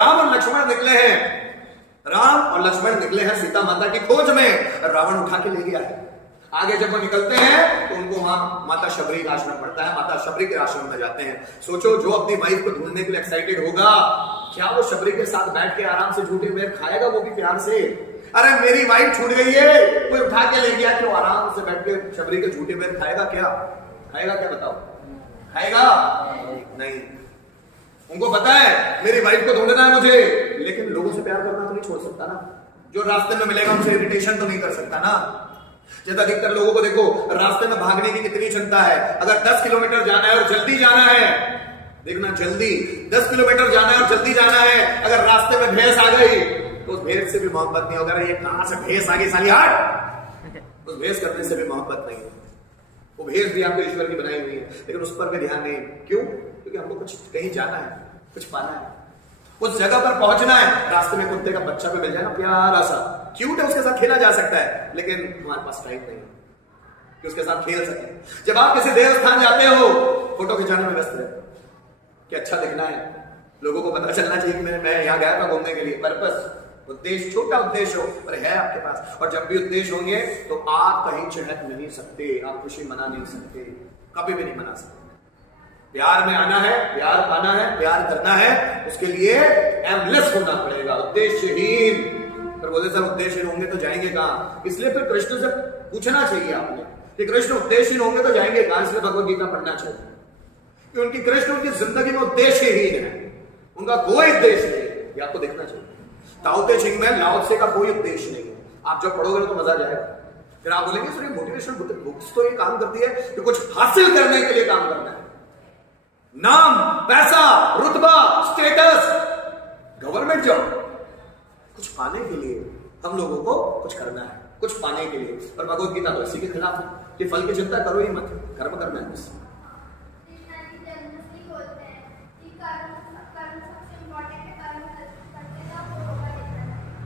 राम और लक्ष्मण निकले हैं, राम और लक्ष्मण निकले हैं सीता माता की खोज में। रावण उठा के ले गया है। आगे जब वो निकलते हैं तो उनको माता शबरी का आश्रम पड़ता है, माता शबरी के आश्रम में जाते हैं। सोचो, जो अपनी वाइफ को ढूंढने के लिए एक्साइटेड होगा, क्या वो शबरी के साथ बैठ के आराम से झूठे बेर खाएगा, वो भी प्यार से? अरे मेरी वाइफ छूट गई है, कोई उठा के ले गया, क्यों आराम से बैठ के शबरी के झूठे बेर खाएगा? क्या खाएगा? क्या बताओ, खाएगा? नहीं। उनको पता है मेरी वाइफ को ढूंढना है मुझे, लेकिन लोगों से प्यार करना तो नहीं छोड़ सकता ना। जो रास्ते में मिलेगा उनसे इरिटेशन तो नहीं कर सकता ना। जैसे अधिकतर लोगों को देखो, रास्ते में भागने की कितनी क्षमता है। अगर 10 किलोमीटर जाना है और जल्दी जाना है, देखना जल्दी 10 किलोमीटर जाना है और जल्दी जाना है, अगर रास्ते में भैंस आ गई तो उस भैंस से भी मोहब्बत नहीं होगा। ये कहां से भैंस आ गई साली, हट। उस भैंस करने से भी मोहब्बत नहीं है। वो भैंस भी आपको ईश्वर की बनाई हुई है, लेकिन उस पर भी ध्यान नहीं। क्यों? क्योंकि हमको कुछ कहीं जाना है, कुछ पाना है, उस जगह पर पहुंचना है। रास्ते में कुत्ते का बच्चा भी मिल जाए ना, प्यारा सा, क्यूट है, उसके साथ खेला जा सकता है, लेकिन हमारे पास टाइम नहीं है कि उसके साथ खेल सके। जब आप किसी देव स्थान जाते हो, फोटो खिंचाने में व्यस्त रहते हो कि अच्छा दिखना है, लोगों को पता चलना चाहिए कि मैं यहां गया था घूमने के लिए। पर्पस, उद्देश्य, छोटा उद्देश्य हो पर है आपके पास। और जब भी उद्देश्य होंगे तो आप कहीं चहक नहीं सकते, आप खुशी मना नहीं सकते, कभी भी नहीं मना सकते। प्यार में आना है, प्यार पाना है, प्यार करना है, उसके लिए एमलेस होना पड़ेगा, उद्देश्यहीन। फिर बोले सर उद्देश्यहीन होंगे तो जाएंगे कहां? इसलिए फिर कृष्ण से पूछना चाहिए आपने कि कृष्ण उद्देश्यहीन होंगे तो जाएंगे कहां? इसलिए भगवद गीता पढ़ना चाहिए कि उनकी कृष्ण उनकी जिंदगी में उद्देश्यहीन है, उनका कोई उद्देश्य नहीं है। ये आपको देखना चाहिए। ताओ ते चिंग में लाओ त्से का कोई उद्देश्य नहीं है। आप जब पढ़ोगे तो मजा जाएगा। फिर आप बोलेंगे सर मोटिवेशनल बुक्स तो ये काम करती है कि कुछ हासिल करने के लिए काम करना है, नाम, पैसा, रुतबा, स्टेटस, गवर्नमेंट जॉब, कुछ पाने के लिए हम लोगों को कुछ करना है, कुछ पाने के लिए। और भगवद गीता तो इसी के खिलाफ है कि फल की चिंता करो ही मत, कर्म करना है बस।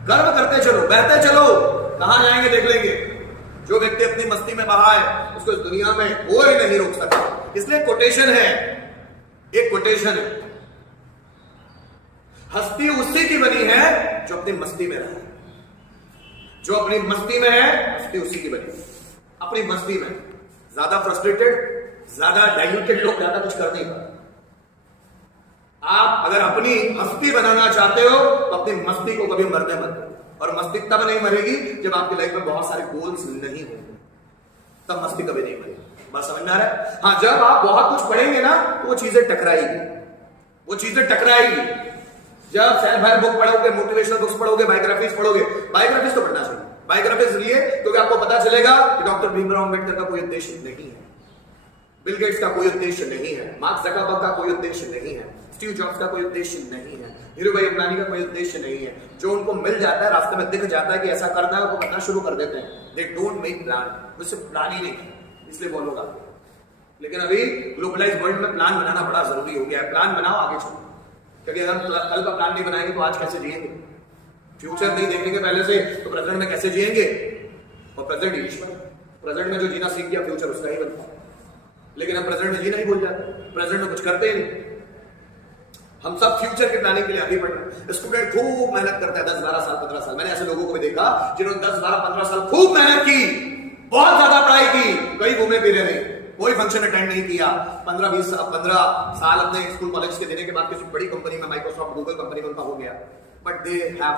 कर्म करते चलो, बहते चलो, कहां जाएंगे देख लेंगे। जो व्यक्ति अपनी मस्ती में बहा है उसको इस दुनिया में कोई नहीं रोक सकता। इसलिए कोटेशन है, एक कोटेशन है, हस्ती उसी की बनी है जो अपनी मस्ती में रहा है। जो अपनी मस्ती में है, हस्ती उसी की बनी है। अपनी मस्ती में ज्यादा फ्रस्ट्रेटेड, ज्यादा डाइल्यूटेड लोग ज्यादा कुछ कर नहीं पाते। आप अगर अपनी हस्ती बनाना चाहते हो तो अपनी मस्ती को कभी मरने मत दो। और मस्ती तब नहीं मरेगी जब आपकी लाइफ में बहुत सारे गोल्स नहीं होंगे, तब मस्ती कभी नहीं मरेगी। बस समझ में आ रहा है? हाँ, जब आप बहुत कुछ पढ़ेंगे ना तो वो चीजें टकराएगी, वो चीजें टकराएगी। जब सेल्फ हेल्प बुक पढ़ोगे, मोटिवेशनल बुक्स पढ़ोगे, बायोग्राफीज पढ़ोगे, बायोग्राफीज तो पढ़ना चाहिए। बायोग्राफीज लिए क्योंकि आपको पता चलेगा कि डॉक्टर भीमराव अंबेडकर का कोई उद्देश्य नहीं है, बिल गेट्स का कोई उद्देश्य नहीं है, मार्क ज़करबर्ग का कोई उद्देश्य नहीं है, स्टीव जॉब्स का कोई उद्देश्य नहीं है, धीरूभाई अंबानी का कोई उद्देश्य नहीं है। जो उनको मिल जाता है, रास्ते में दिख जाता है कि ऐसा करना है, वो करना शुरू कर देते हैं। दे डोंट मेक प्लान, उससे प्लान ही नहीं, इसलिए वो लोग आते। लेकिन अभी ग्लोबलाइज वर्ल्ड में प्लान बनाना बड़ा जरूरी हो गया है। प्लान बनाओ, आगे चलो, क्योंकि अगर कल का प्लान नहीं बनाएंगे तो आज कैसे जिएंगे? फ्यूचर नहीं देखेंगे पहले से तो प्रेजेंट में कैसे जिएंगे? और प्रेजेंट ईश्वर, प्रेजेंट में जो जीना सीख गया फ्यूचर उसका ही बनता है। लेकिन हम प्रेजेंट में जीना ही भूल जाते हैं, प्रेजेंट में कुछ करते ही नहीं। हम सब फ्यूचर के प्लानिंग के लिए अभी बढ़ रहे हैं। स्टूडेंट खूब मेहनत करता है 10, 12 साल, 15 साल। मैंने ऐसे लोगों को भी देखा जिन्होंने 10, 12, 15 साल खूब मेहनत की, बहुत ज्यादा पढ़ाई की, कहीं घूमे फिरे नहीं, कोई फंक्शन अटेंड नहीं किया। 15 साल अपने स्कूल कॉलेज के देने के बाद किसी बड़ी कंपनी में, माइक्रोसॉफ्ट, गूगल कंपनी में उनका हो गया। But they have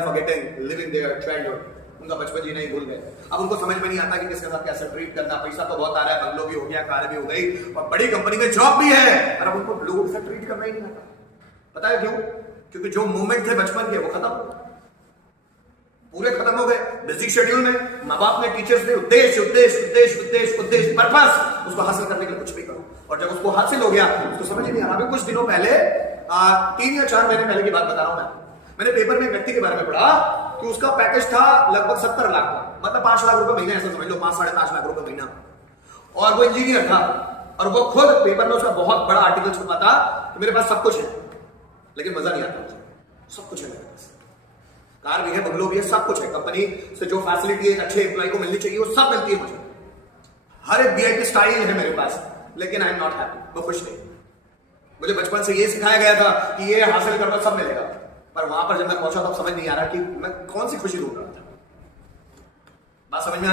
forgotten living their childhood. उनका बचपन जी नहीं भूल गए। अब उनको समझ में नहीं आता कि किसके साथ कैसे ट्रीट करना। पैसा तो बहुत आ रहा है, बंगलो भी हो गया, कार भी हो गई और बड़ी कंपनी में जॉब भी है, और अब उनको लोगों के साथ ट्रीट करना ही नहीं आता। पता है क्यों? क्योंकि जो मोमेंट थे बचपन के वो खत्म, पूरे खत्म हो गए। बिजी शेड्यूल में माँ बाप ने, टीचर्स ने उद्देश्य उद्देश्य उद्देश्य उद्देश्य उद्देश्य पर्पस, उसको हासिल करने के लिए कुछ भी करो। और जब उसको हासिल हो गया उसको समझ ही नहीं आ रहा। अभी कुछ दिनों पहले 3 या 4 महीने पहले की बात बता रहा हूं मैंने पेपर में एक व्यक्ति के बारे में पढ़ा कि उसका पैकेज था लगभग 70 लाख का, मतलब 5 लाख रुपए महीना, ऐसा समझ लो 5, 5.5 लाख रुपए महीना। और वो इंजीनियर था और वो खुद पेपर में उसका बहुत बड़ा आर्टिकल छपा था कि मेरे पास सब कुछ है लेकिन मजा नहीं आता मुझे। सब कुछ है मेरे पास, कार भी है, बंगलो भी है, सब कुछ है। कंपनी से जो फैसिलिटी एक अच्छे एम्प्लॉय को मिलनी चाहिए वो सब मिलती है मुझे, हर एक वीआईपी स्टाइल है मेरे पास, लेकिन आई एम नॉट हैप्पी, मैं खुश नहीं। मुझे बचपन से ये सिखाया गया था कि ये हासिल कर लो सब मिलेगा, पर वहां पर जब मैं पहुंचा तब समझ नहीं आ रहा कि मैं कौन सी खुशी ढूंढ रहा था। बात समझ में आ रही?